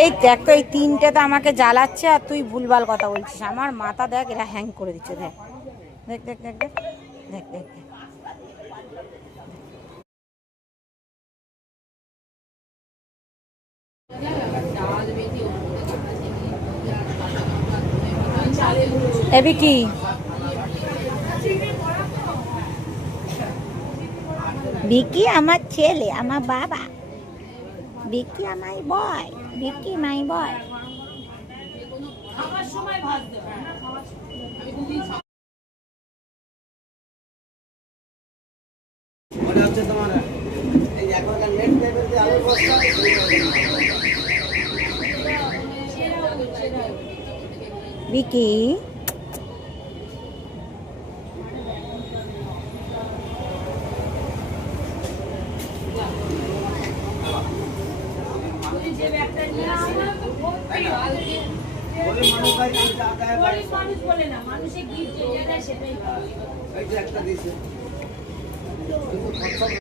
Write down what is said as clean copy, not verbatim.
এই দেখ তো, এই তিনটে তো আমাকে জ্বালাচ্ছে আর তুই ভুলভাল কথা বলছিস। আমার মাথা দেখ, এরা হ্যাং করে দিচ্ছে। দেখ দেখ দেখ দেখ দেখ দেখ দেখ। এবি কি বিকি আমার ছেলে, আমার বাবা। বিকি আমার বয়, বিকি মাই বয়। বিকি মানুষ বলে না, মানুষে গিফট যেটা সেটাই